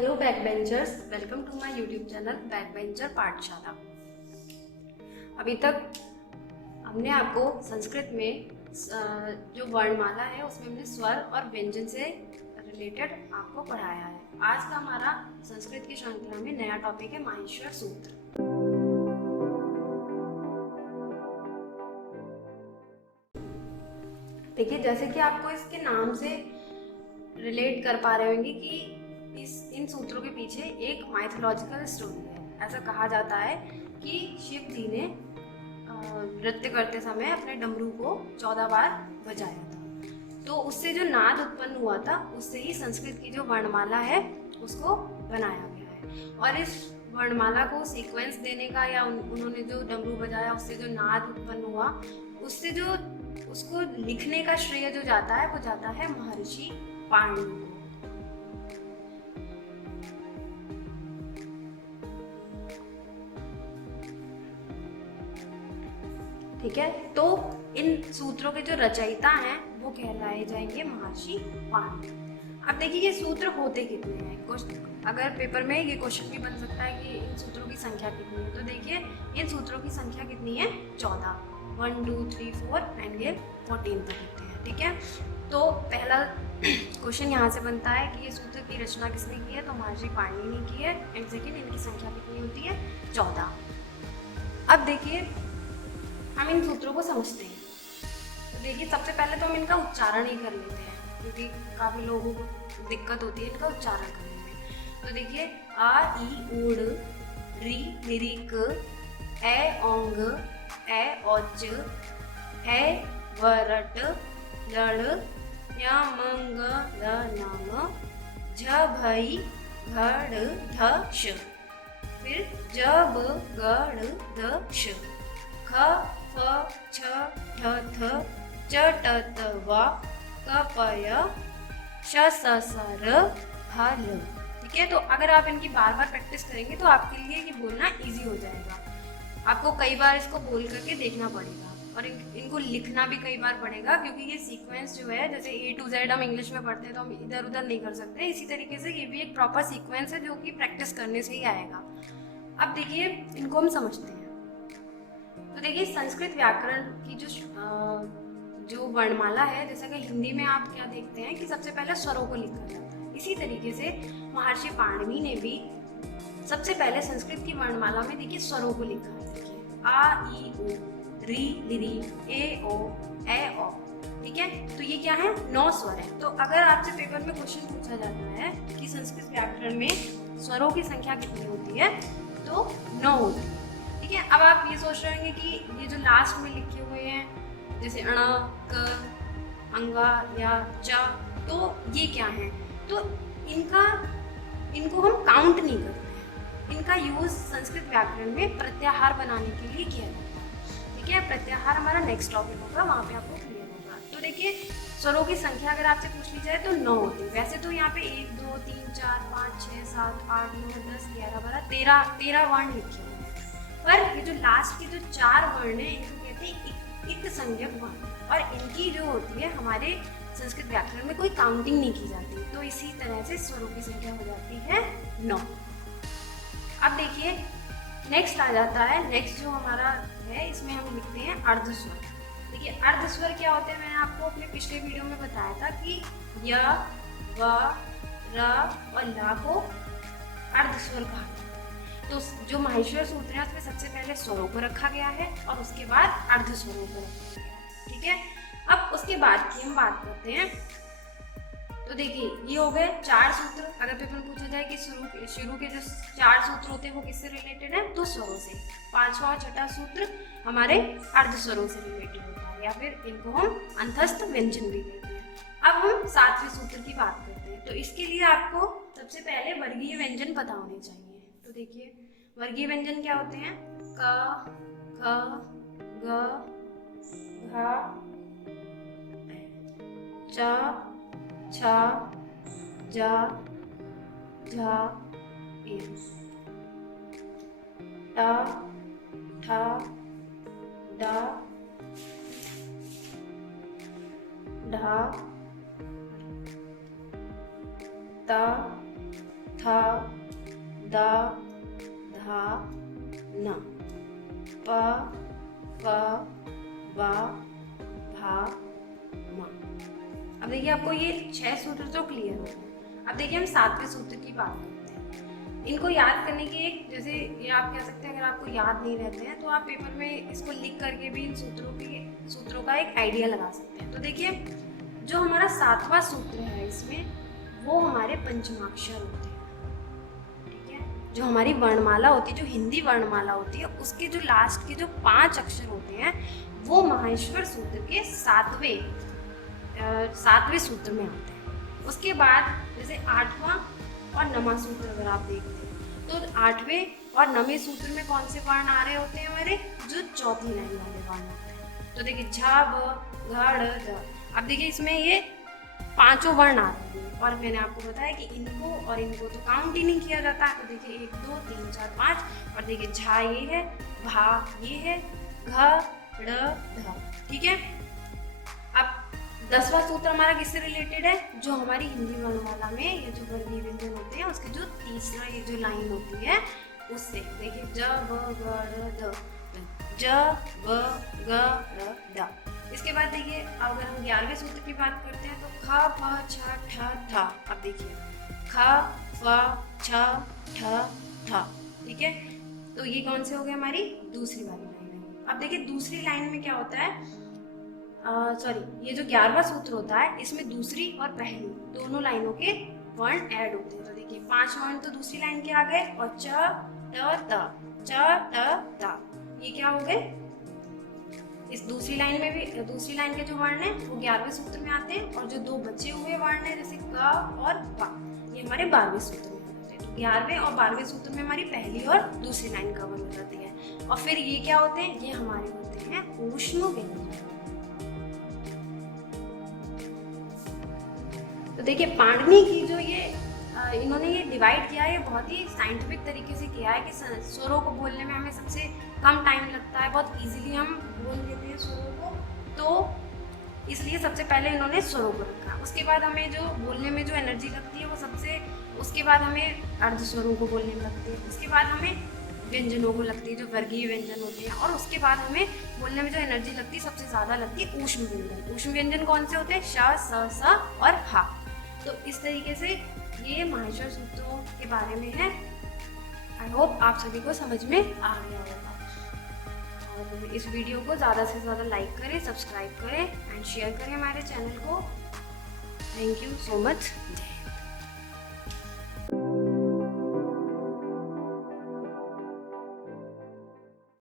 Hello back benchers, welcome to my YouTube channel back bencher Pathshala. अभी तक हमने आपको संस्कृत में जो वर्णमाला है उसमें हमने स्वर और व्यंजन से रिलेटेड आपको पढ़ाया है। आज का हमारा संस्कृत की श्रृंखला में नया टॉपिक है माहेश्वर सूत्र। देखिए, जैसे कि आपको इसके नाम से रिलेट कर पा रहे होंगे कि इन सूत्रों के पीछे एक माइथोलॉजिकल स्टोरी है। ऐसा कहा जाता है कि शिव जी ने नृत्य करते समय अपने डमरू को 14 बार बजाया था, तो उससे जो नाद उत्पन्न हुआ था उससे ही संस्कृत की जो वर्णमाला है उसको बनाया गया है। और इस वर्णमाला को सीक्वेंस देने का या उन्होंने जो डमरू बजाया उससे जो नाद उत्पन्न हुआ उससे जो उसको लिखने का श्रेय जो जाता है वो जाता है महर्षि पाणिनि को। ठीक है, तो इन सूत्रों के जो रचयिता हैं वो कहलाए जाएंगे महर्षि पाणिनि। अब देखिए ये सूत्र होते कितने हैं। अगर पेपर में ये क्वेश्चन भी बन सकता है कि इन सूत्रों की संख्या कितनी है, तो देखिए इन सूत्रों की संख्या कितनी है, 14। 1 2 3 4 एंड ये 14 तक होते हैं। ठीक है, तो पहला क्वेश्चन यहाँ से बनता है कि ये सूत्र की रचना किसने की है, तो महर्षि पाणिनि ने की है। एंड सेकेंड, इनकी संख्या कितनी होती है, 14। अब देखिए हम इन सूत्रों को समझते हैं। तो देखिए सबसे पहले तो हम इनका उच्चारण ही कर लेते हैं, क्योंकि काफ़ी लोगों को दिक्कत होती है इनका उच्चारण करने में। तो देखिए आ ई ऊड़, री निरिक, ए ओंग, ए औच, ए वरट, लड़, या मंग ल नम, झ भई घड़ ध श, फिर ज ब गड़ द श, ख फ छ ठ थ च ट त व क प य श स स र ह ल। ठीक है, तो अगर आप इनकी बार बार प्रैक्टिस करेंगे तो आपके लिए ये बोलना इजी हो जाएगा। आपको कई बार इसको बोल करके देखना पड़ेगा और इनको लिखना भी कई बार पड़ेगा, क्योंकि ये सीक्वेंस जो है, जैसे A to Z हम इंग्लिश में पढ़ते हैं तो हम इधर उधर नहीं कर सकते, इसी तरीके से ये भी एक प्रॉपर सीक्वेंस है जो कि प्रैक्टिस करने से ही आएगा। अब देखिए इनको हम समझते हैं। तो देखिए संस्कृत व्याकरण की जो वर्णमाला है, जैसा कि हिंदी में आप क्या देखते हैं कि सबसे पहले स्वरों को लिखा जाता है, इसी तरीके से महर्षि पाणिनि ने भी सबसे पहले संस्कृत की वर्णमाला में देखिए स्वरों को लिखा है। देखिए आ ई ओ, री लिरी, ए ओ, ए ओ। ठीक है, तो ये क्या है, 9 स्वर है। तो अगर आपसे पेपर में क्वेश्चन पूछा जाता है कि संस्कृत व्याकरण में स्वरों की संख्या कितनी होती है, तो 9 होती है। ठीक है, अब आप ये सोच रहे होंगे कि ये जो लास्ट में लिखे हुए हैं जैसे अण, क, अंगा या च, तो ये क्या है, तो इनको हम काउंट नहीं करते हैं। इनका यूज संस्कृत व्याकरण में प्रत्याहार बनाने के लिए किया जाता है। ठीक है, प्रत्याहार हमारा नेक्स्ट टॉपिक होगा, वहाँ पे आपको क्लियर होगा। तो देखिए स्वरों की संख्या अगर आपसे पूछ ली जाए तो 9 होती है। वैसे तो यहाँ पे 1 2 3 4 5 6 7 8 9 10 11 12 13 वर्ण लिखे हुए हैं, पर ये जो लास्ट के जो 4 वर्ण है इनको कहते हैं इक्त संज्ञक वर्ण, और इनकी जो होती है हमारे संस्कृत व्याकरण में कोई काउंटिंग नहीं की जाती। तो इसी तरह से स्वरों की संख्या हो जाती है 9। अब देखिए नेक्स्ट आ जाता है, नेक्स्ट जो हमारा है इसमें हम लिखते हैं अर्धस्वर। देखिए अर्धस्वर क्या होते हैं, मैंने आपको अपने पिछले वीडियो में बताया था कि य, व, र और ला को अर्धस्वर कहा जाता है। तो जो माहेश्वर सूत्र है उसमें सबसे पहले स्वरों को रखा गया है और उसके बाद अर्धस्वरों को रखा गया है। ठीक है, अब उसके बाद की हम बात करते हैं। तो देखिए ये हो गए 4 सूत्र। अगर पेपर में पूछा जाए कि शुरू के जो 4 सूत्र होते हैं वो किससे रिलेटेड है, तो स्वरों से। 5वां और 6ठा सूत्र हमारे अर्धस्वरों से रिलेटेड होता है, या फिर इनको हम अंतस्थ व्यंजन भी कहते हैं। अब हम 7वें सूत्र की बात करते हैं। तो इसके लिए आपको सबसे पहले वर्गीय व्यंजन पता होने चाहिए। तो देखिए वर्गीय व्यंजन क्या होते हैं, क, ख, ग, घ, च, छ, ज, झ, ए, ट, ठ, ड, ढ, त, थ, द, ध, न, प, फ, ब, भ, म। अब देखिए आपको ये 6 सूत्र तो क्लियर हो गए। अब देखिए हम 7वें सूत्र की बात करते हैं। इनको याद करने की एक, जैसे ये आप कह सकते हैं अगर आपको याद नहीं रहते हैं तो आप पेपर में इसको लिख करके भी इन सूत्रों का एक आइडिया लगा सकते हैं। तो देखिए जो हमारा 7वां सूत्र है इसमें वो हमारे पंचमाक्षर होते हैं, ठीक है। जो हमारी वर्णमाला होती है, जो हिंदी वर्णमाला होती है, उसके जो लास्ट के जो 5 अक्षर होते हैं वो माहेश्वर सूत्र के 7वें सूत्र में आते हैं। उसके बाद जैसे 8वां और 9वां सूत्र अगर आप देखते हैं तो 8वें और 9वें सूत्र में कौन से वर्ण आ रहे होते हैं हमारे, जो चौथी लाइन वाले वर्ण होते हैं। तो देखिए झ, ब, घ, ड़, ध। अब देखिए इसमें ये 5 वर्ण आ रहे हैं और मैंने आपको बताया कि इनको और इनको तो काउंट ही नहीं किया जाता। तो देखिए 1 2 3 4 5 और देखिए झा ये है, भा ये है, घ, ड़, ध, ठीक है। अब 10वां सूत्र हमारा किससे रिलेटेड है, जो हमारी हिंदी वर्णमाला में ये जो वर्गीय व्यंजन होते हैं उसके जो तीसरा ये जो लाइन होती है उससे। देखिए ज, ब, ग, ड़, द, ज, ब, ग, ड़, द। इसके बाद देखिए अगर हम 11वें सूत्र की बात करते हैं तो ख, फ, छ, ठ, थ। अब देखिए ख, फ, छ, ठ, थ, ठीक है। तो ये कौन से हो गए, हमारी दूसरी वाली लाइन है। अब देखिए दूसरी लाइन में क्या होता है, ये जो 11वां सूत्र होता है इसमें दूसरी और पहली दोनों लाइनों के वर्ण ऐड होते हैं। तो देखिए 5 वर्ण तो दूसरी लाइन के आ गए और च, ट, त, च, ट, त, ये क्या हो गए। इस दूसरी लाइन में भी, दूसरी लाइन के जो वर्ण है वो 11वें सूत्र में आते हैं और जो 2 बचे हुए वर्ण है जैसे क और प, ये हमारे 12वें सूत्र में आते हैं। तो 11वें और 12वें सूत्र में हमारी पहली और दूसरी लाइन कवर हो जाती है। और फिर ये क्या होते हैं, ये हमारे होते हैं ऊष्म व्यंजन। तो देखिए पाणिनि की जो ये इन्होंने ये डिवाइड किया है, ये बहुत ही साइंटिफिक तरीके से किया है कि स्वरों को बोलने में हमें सबसे कम टाइम लगता है, बहुत इजीली हम बोल लेते हैं स्वरों को। तो इसलिए सबसे पहले इन्होंने स्वरों को रखा। उसके बाद हमें जो बोलने में जो एनर्जी लगती है वो उसके बाद हमें अर्ध स्वरों को बोलने में लगती है। उसके बाद हमें व्यंजनों को लगती है जो वर्गीय व्यंजन होते हैं। और उसके बाद हमें बोलने में जो एनर्जी लगती है सबसे ज़्यादा लगती है ऊष्म व्यंजन। ऊष्म व्यंजन कौन से होते हैं, श, स, और हा। तो इस तरीके से ये माहेश्वर सूत्रों के बारे में है। आई होप आप सभी को समझ में आ गया होगा। और इस वीडियो को ज़्यादा से ज़्यादा लाइक करें, सब्सक्राइब करें एंड शेयर करें हमारे चैनल को। Thank you so much.